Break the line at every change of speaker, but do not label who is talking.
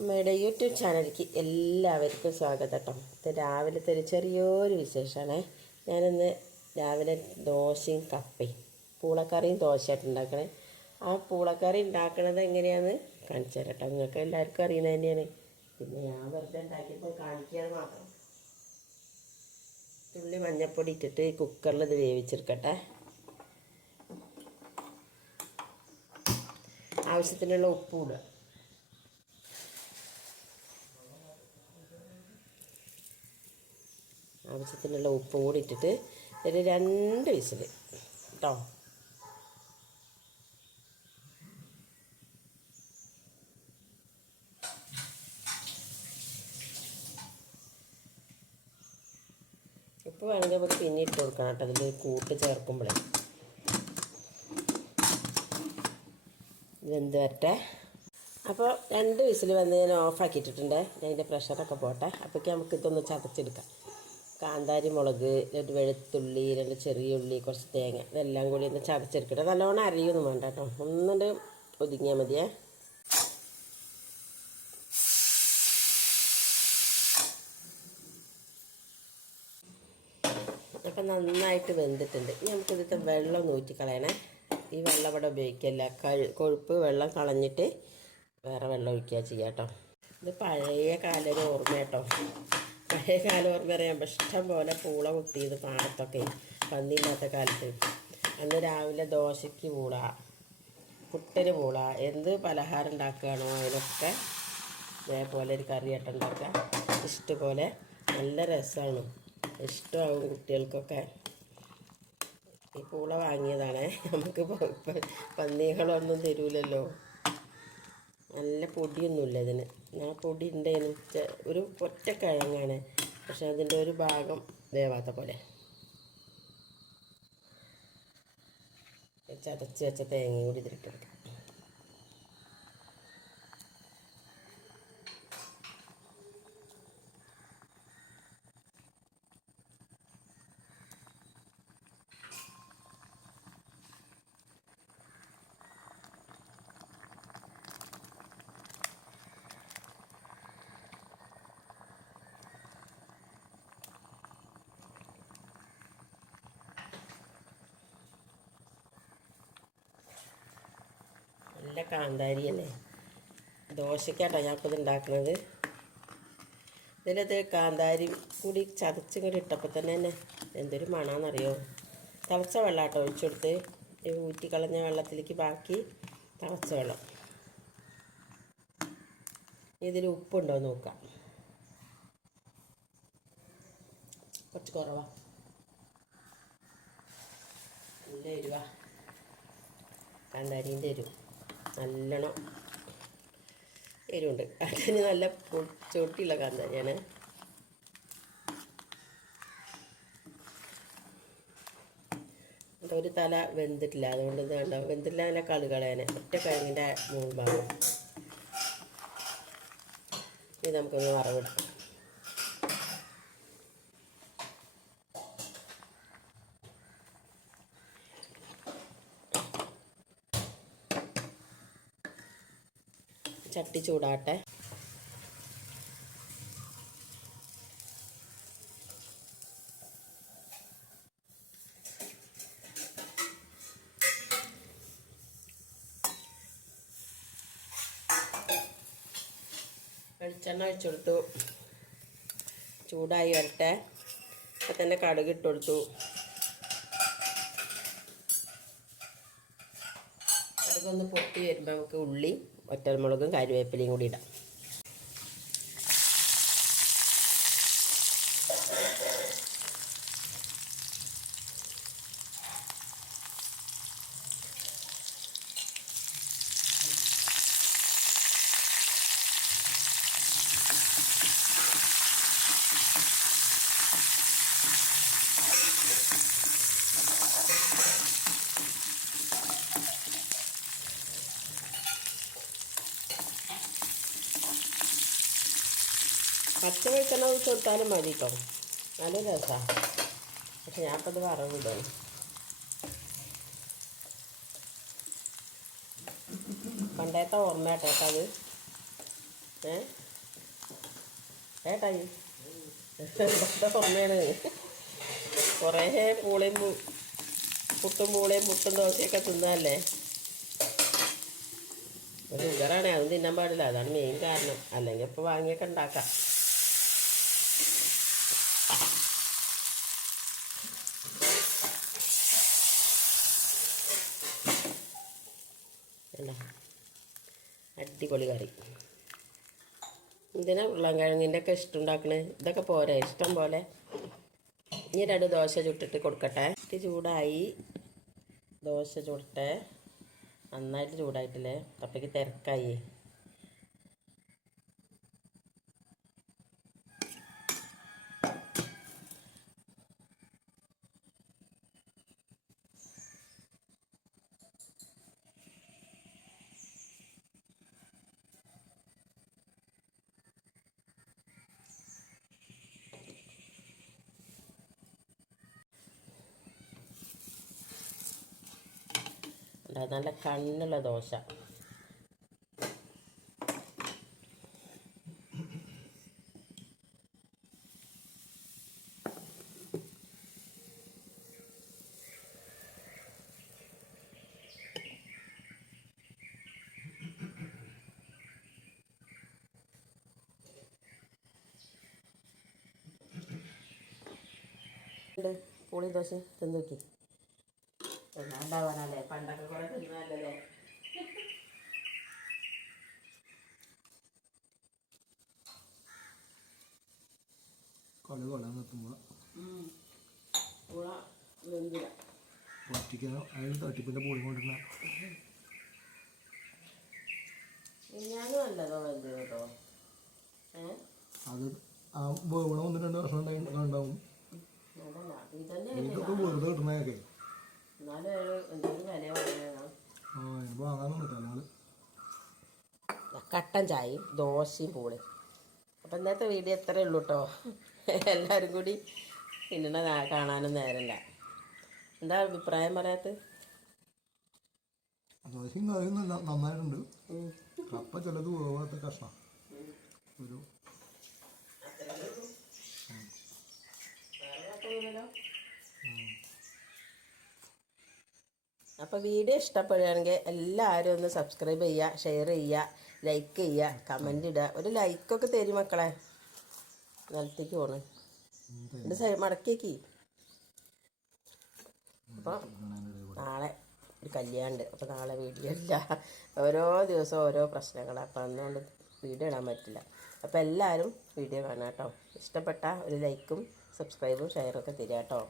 അമ്മയുടെ യൂട്യൂബ് ചാനലിലേക്ക് എല്ലാവർക്കും സ്വാഗതം. കേട്ടോ ഇത് രാവിലത്തെ ഒരു ചെറിയൊരു വിശേഷമാണേ ഞാനിന്ന് രാവിലെ ദോശയും കപ്പയും പൂളക്കറിയും ദോശയായിട്ട് ഉണ്ടാക്കണേ. ആ പൂളക്കറി ഉണ്ടാക്കണത് എങ്ങനെയാണെന്ന് കാണിച്ചു തരാം കേട്ടോ നിങ്ങൾക്ക് എല്ലാവർക്കും അറിയുന്നത് തന്നെയാണ്. പിന്നെ ഞാൻ വെറുതെ ഉണ്ടാക്കിയപ്പോൾ കാണിക്കാതെ മാത്രം. തുള്ളി മഞ്ഞൾപ്പൊടി ഇട്ടിട്ട് കുക്കറിൽ ഇത് വേവിച്ചെടുക്കട്ടെ. ആവശ്യത്തിനുള്ള ഉപ്പ് ഇടുക. ആവശ്യത്തിനുള്ള ഉപ്പും കൂടി ഇട്ടിട്ട് ഒരു രണ്ട് വിസിൽ കേട്ടോ ഉപ്പ് വേണമെങ്കിൽ നമുക്ക് പിന്നെ ഇട്ട് കൊടുക്കണം കേട്ടോ. അതിൽ കൂട്ട് ചേർക്കുമ്പോഴേ ഇതെന്ത് വരട്ടെ? അപ്പോൾ രണ്ട് വിസിൽ വന്ന് ഞാൻ ഓഫാക്കിയിട്ടിട്ടുണ്ട്. ഞാൻ അതിന്റെ പ്രഷറൊക്കെ പോട്ടെ. അപ്പോഴേക്കും നമുക്ക് ഇതൊന്ന് ചതച്ചെടുക്കാം. കാന്താരി മുളക് രണ്ട് വെളുത്തുള്ളി രണ്ട് ചെറിയ ഉള്ളി കുറച്ച് തേങ്ങ ഇതെല്ലാം കൂടി ഒന്ന് ചതച്ചെടുക്കട്ടെ. നല്ലോണം അരിയൊന്നും വേണ്ട കേട്ടോ. ഒന്നുകൊണ്ട് ഒതുങ്ങിയാൽ മതിയേ. അപ്പം നന്നായിട്ട് വെന്തിട്ടുണ്ട്. ഇനി നമുക്കിതിന്റെ വെള്ളം നൂറ്റി കളയണേ. ഈ വെള്ളം ഇവിടെ ഉപയോഗിക്കില്ല. കഴി കൊഴുപ്പ് വെള്ളം കളഞ്ഞിട്ട് വേറെ വെള്ളം ഒഴിക്കുക ചെയ്യാം കേട്ടോ. ഇത് പഴയ കാലൊരു ഓർമ്മ കേട്ടോ. പഴയ കാലം ഓർമ്മ അറിയാം ഇഷ്ടം പോലെ പൂള കുത്തിയത് പാടത്തൊക്കെ പന്നിയില്ലാത്ത കാലത്ത്. അന്ന് രാവിലെ ദോശയ്ക്ക് പൂള പുട്ടിന് പൂള എന്ത് പലഹാരം ഉണ്ടാക്കുകയാണോ അതിനൊക്കെ ഇതേപോലെ ഒരു കറിയായിട്ട് ഉണ്ടാക്കുക. ഇഷ്ടപോലെ നല്ല രസമാണ്. ഇഷ്ടമാവും കുട്ടികൾക്കൊക്കെ. ഈ പൂള വാങ്ങിയതാണേ. നമുക്ക് പന്നികളൊന്നും തരൂലല്ലോ. നല്ല പൊടിയൊന്നുമില്ല ഇതിന്. ഞാൻ പൊടി ഉണ്ടായിരുന്നു ഒരു ഒറ്റ കിഴങ്ങാണ്. പക്ഷെ അതിന്റെ ഒരു ഭാഗം വേവാത്ത പോലെ. ചതച്ച് വെച്ച തേങ്ങയും കൂടി ഇതിലിട്ടെടുക്കാം നല്ല കാന്താരി ഞാൻ ഇപ്പോൾ ഇത് ഉണ്ടാക്കുന്നത് ഇതിലത് കാന്താരി കൂടി ചതച്ചും കൂടി ഇട്ടപ്പോൾ തന്നെ തന്നെ എന്തൊരു മണമെന്നറിയോ തിളച്ച വെള്ളം കേട്ടോ ഒഴിച്ചു കൊടുത്ത്. ഊറ്റിക്കളഞ്ഞ വെള്ളത്തിലേക്ക് ബാക്കി തിളച്ച വെള്ളം. ഇതിൽ ഉപ്പുണ്ടോ നോക്കാം. കുറച്ച് കുറവാ. നല്ല എരിവാ. കാന്താരീന്റെ എരിവ്. നല്ലോണം എരിവുണ്ട്. അതിന് നല്ല ചൊട്ടിയുള്ള കാന്താരിയാണ് ഒരു തല വെന്തിട്ടില്ല. അതുകൊണ്ട് ഇത് കണ്ടോ വെന്തിട്ടില്ല അതിന്റെ കളുകളേനെ ഒറ്റ കഴിഞ്ഞിന്റെ മൂന്ന് ഭാഗം ഇത് നമുക്കൊന്ന് വറവിടാം ചട്ടി ചൂടാട്ടെ. വെളിച്ചെണ്ണ ഒഴിച്ചെടുത്തു ചൂടായി വരട്ടെ. അപ്പം തന്നെ കടുക് ഇട്ട് കടുക് കടുകൊന്ന് പൊട്ടി വരുമ്പോൾ നമുക്ക് ഉള്ളി ഒറ്റമുളകും കരിവേപ്പിലയും കൂടി ഇടാം. പച്ച വെളിച്ചെണ്ണ ഒഴിച്ച് കൊടുത്താലും മതി കേട്ടോ നല്ല രസമാണ് പക്ഷെ ഞാനിപ്പോൾ ഇത് വറവിടും. പണ്ടത്തെ ഓർമ്മ കേട്ടോ അത്. ഏ? ഏട്ടായി ഓർമ്മയാണ്. കുറേ പൂളയും പുട്ടും പൂളയും പുട്ടും ദോശയൊക്കെ തിന്നല്ലേ ഷുഗറാണ് അതും തിന്നാൻ പാടില്ല. അതാണ് മെയിൻ കാരണം. അല്ലെങ്കിൽ ഇപ്പോൾ വാങ്ങിയൊക്കെ ഉണ്ടാക്കാം. അല്ല അടിപൊളി കറി. ഇതിനെ ഉരുളൻകിഴങ്ങിന്റെ ഒക്കെ ഇഷ്ടം ഉണ്ടാക്കണേ ഇതൊക്കെ പോരെ ഇഷ്ടം പോലെ. ഇനി രണ്ട് ദോശ ചുട്ടിട്ട് കൊടുക്കട്ടെ. ചൂടായി. ദോശ ചുടട്ടെ. നന്നായിട്ട് ചൂടായിട്ടില്ലേ? അപ്പോഴേക്ക് തിരക്കായി ഉണ്ടാ നല്ല കണ്ണുള്ള ദോശ. പുളി ദോശ തിന്ന് നോക്കി ഉണ്ടാവാനല്ലേ പണ്ടൊക്കെ കുറെ തിന്നല്ലേ
കൊല കൊള്ളാൻ നിർത്തുമ്പോൾ
പുള വെന്തില്ല
ഒറ്റയ്ക്ക് അയാൾ തട്ടിപ്പിന്റെ പൊടി കൊണ്ടിരുന്ന. അത് ആ വേവണ ഒന്ന് രണ്ട് വർഷം ഉണ്ടാവും
അതല്ല ഇതന്നെ
ഇതൊക്കെ വെറുതെ കിട്ടുന്നതൊക്കെ
എന്നാലും അയാൾ എന്തെങ്കിലും വില പറയാനാണ്
ആ ഇത് വാങ്ങാൻ നിൽക്കാം
കട്ടൻ ചായയും ദോശയും പൂളി അപ്പം ഇന്നത്തെ വീഡിയോ എത്രയേ ഉള്ളൂ കേട്ടോ എല്ലാവരും കൂടി പിന്നെ കാണാനും നേരമില്ല എന്താ അഭിപ്രായം പറയാത്ത?
നന്നായിട്ടുണ്ട്. കപ്പ ചിലത് പോകാത്ത കഷ്ണം. ഒരു
അപ്പോൾ വീഡിയോ ഇഷ്ടപ്പെടുകയാണെങ്കിൽ എല്ലാവരും ഒന്ന് സബ്സ്ക്രൈബ് ചെയ്യുക ഷെയർ ചെയ്യുക. ലൈക്ക് ചെയ്യുക കമന്റ് ഇടുക ഒരു ലൈക്കൊക്കെ തരും മക്കളെ. നിലത്തേക്ക് പോണ്. എന്റെ സൈഡ് അപ്പോൾ നാളെ ഒരു കല്യാണമുണ്ട് അപ്പോൾ നാളെ വീഡിയോ ഇല്ല. ഓരോ ദിവസവും ഓരോ പ്രശ്നങ്ങളാണ് അപ്പോൾ അതുകൊണ്ട് വീഡിയോ ഇടാൻ പറ്റില്ല. അപ്പോൾ എല്ലാവരും വീഡിയോ കാണാം കേട്ടോ. ഇഷ്ടപ്പെട്ട ഒരു ലൈക്കും സബ്സ്ക്രൈബും ഷെയറും ഒക്കെ തരിക കേട്ടോ.